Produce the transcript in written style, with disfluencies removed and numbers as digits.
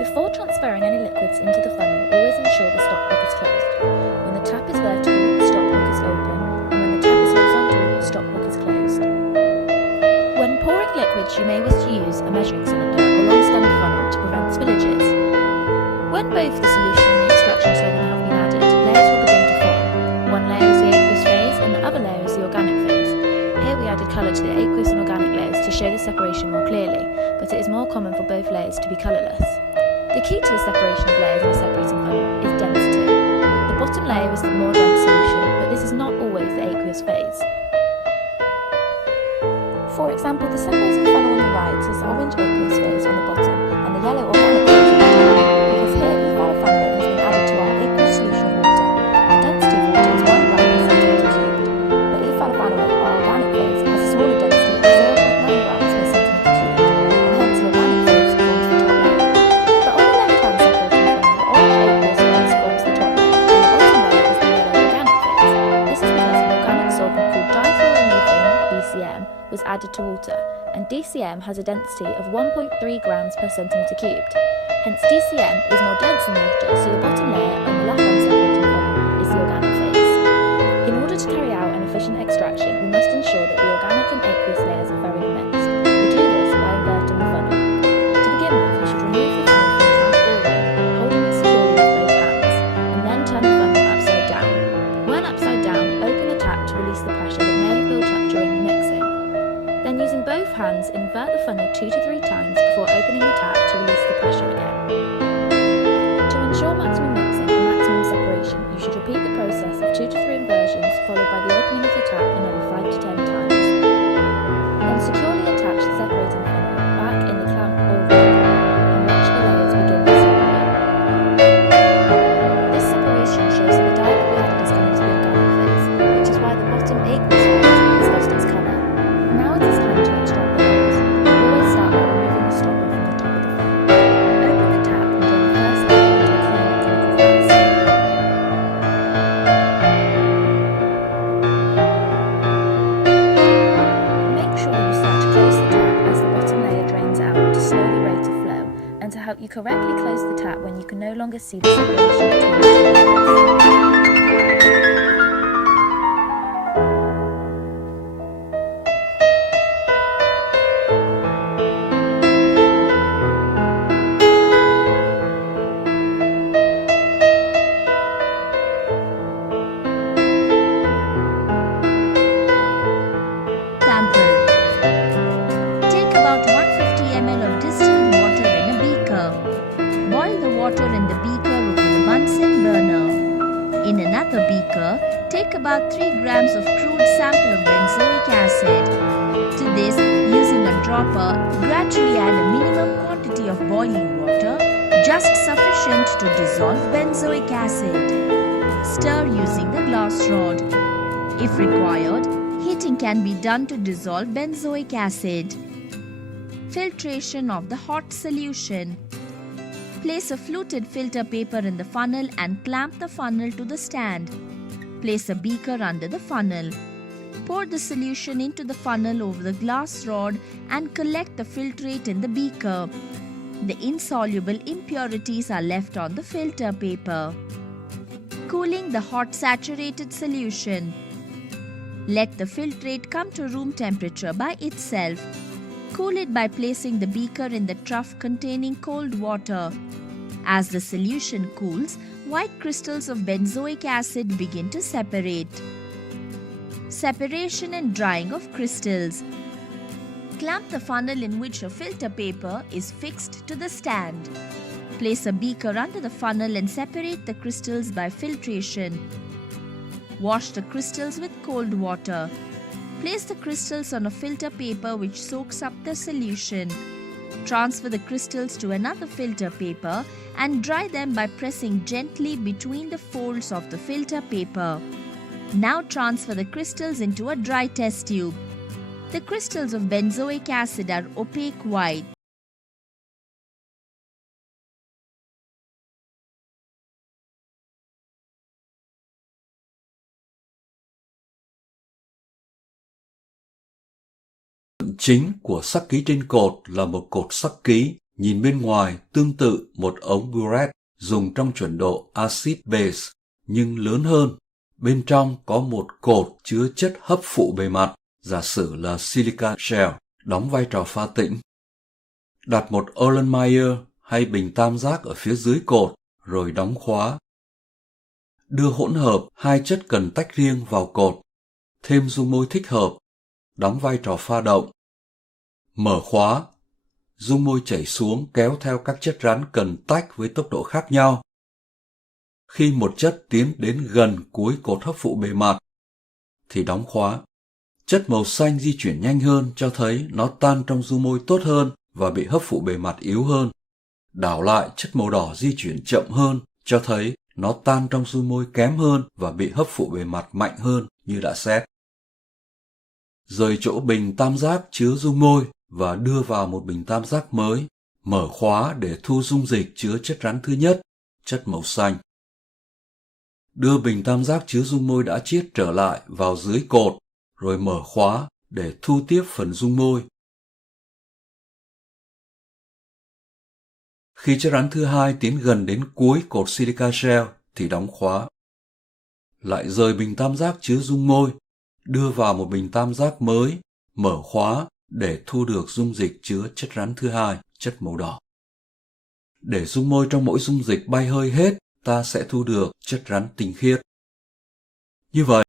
Before transferring any liquids into the funnel, always ensure the stopcock is closed. When the tap is vertical, the stopcock is open, and when the tap is horizontal, the stopcock is closed. When pouring liquids, you may wish to use a measuring cylinder or long-stemmed funnel to prevent spillages. When both the solution and the extraction solvent have been added, layers will begin to form. One layer is the aqueous phase and the other layer is the organic phase. Here we added colour to the aqueous and organic layers to show the separation more clearly, but it is more common for both layers to be colourless. The key to the separation of layers in a separating funnel is density. The bottom layer is the more dense solution, but this is not always the aqueous phase. For example, the separating funnel on the right has orange aqueous phase on the bottom and the yellow organic phase on the top, because here ethyl-furanate has been added to our aqueous solution of water. The density of water is 1 gram per centimetre cubed, but ethyl-furanate, our organic phase, has a smaller density of 0.9 grams per centimetre cubed, and hence the organic phase forms the top layer. But on the left-hand separating funnel, the orange aqueous phase forms the top layer, and the bottom layer is the yellow organic phase. This is because an organic solvent called difluoromethane, DCM, was added to water, and DCM has a density of 1.3 grams per centimetre cubed. Hence DCM is more dense than water, so the bottom layer on the left-hand separating funnel is the organic phase. In order to carry out an efficient extraction, we must ensure that the organic and aqueous layers are very mixed. We do this by inverting the funnel. To begin with, you should remove the funnel from the tap or ring, holding it securely with both hands, and then turn the funnel upside down. When upside down, open the tap to release the pressure that may have built up during the mixing. Then using both hands, invert the funnel 2 to 3 times before opening the tap to release the pressure again. To ensure maximum mixing and maximum separation, you should repeat the process of 2 to 3 inversions followed by the opening of the tap another 5 to 10 times. Then securely attach the separating funnel back in the clamp or ring and watch the layers begin to separate. This separation shows that the dye that we added is coming to the organic phase, which is why the bottom aqueous phase has lost its colour. Now it is time to extract the layers. Always start by removing the stopper from the top of the funnel. Open the tap and drain the first layer into a clean and chemical flask. Make sure you start to close the tap as the bottom layer drains out to slow the rate of flow, and to help you correctly close the tap when you can no longer see the separation between the two layers. Take about 150 ml of distilled water in a beaker. Boil the water in the beaker over the Bunsen burner. In another beaker, take about 3 grams of crude sample of benzoic acid. To this, using a dropper, gradually add a minimum quantity of boiling water, just sufficient to dissolve benzoic acid. Stir using the glass rod. If required, heating can be done to dissolve benzoic acid. Filtration of the hot solution. Place a fluted filter paper in the funnel and clamp the funnel to the stand. Place a beaker under the funnel. Pour the solution into the funnel over the glass rod and collect the filtrate in the beaker. The insoluble impurities are left on the filter paper. Cooling the hot saturated solution. Let the filtrate come to room temperature by itself. Cool it by placing the beaker in the trough containing cold water. As the solution cools, white crystals of benzoic acid begin to separate. Separation and drying of crystals. Clamp the funnel in which a filter paper is fixed to the stand. Place a beaker under the funnel and separate the crystals by filtration. Wash the crystals with cold water. Place the crystals on a filter paper which soaks up the solution. Transfer the crystals to another filter paper and dry them by pressing gently between the folds of the filter paper. Now transfer the crystals into a dry test tube. The crystals of benzoic acid are opaque white. Chính của sắc ký trên cột là một cột sắc ký nhìn bên ngoài tương tự một ống burette dùng trong chuẩn độ acid base, nhưng lớn hơn. Bên trong có một cột chứa chất hấp phụ bề mặt, giả sử là silica gel, đóng vai trò pha tĩnh. Đặt một Erlenmeyer hay bình tam giác ở phía dưới cột, rồi đóng khóa. Đưa hỗn hợp hai chất cần tách riêng vào cột, thêm dung môi thích hợp, đóng vai trò pha động. Mở khóa, dung môi chảy xuống kéo theo các chất rắn cần tách với tốc độ khác nhau. Khi một chất tiến đến gần cuối cột hấp phụ bề mặt, thì đóng khóa. Chất màu xanh di chuyển nhanh hơn cho thấy nó tan trong dung môi tốt hơn và bị hấp phụ bề mặt yếu hơn. Đảo lại, chất màu đỏ di chuyển chậm hơn cho thấy nó tan trong dung môi kém hơn và bị hấp phụ bề mặt mạnh hơn như đã xét. Rời chỗ bình tam giác chứa dung môi và đưa vào một bình tam giác mới, mở khóa để thu dung dịch chứa chất rắn thứ nhất, chất màu xanh. Đưa bình tam giác chứa dung môi đã chiết trở lại vào dưới cột, rồi mở khóa để thu tiếp phần dung môi. Khi chất rắn thứ hai tiến gần đến cuối cột silica gel thì đóng khóa. Lại rời bình tam giác chứa dung môi, đưa vào một bình tam giác mới, mở khóa để thu được dung dịch chứa chất rắn thứ hai, chất màu đỏ. Để dung môi trong mỗi dung dịch bay hơi hết, ta sẽ thu được chất rắn tinh khiết. Như vậy,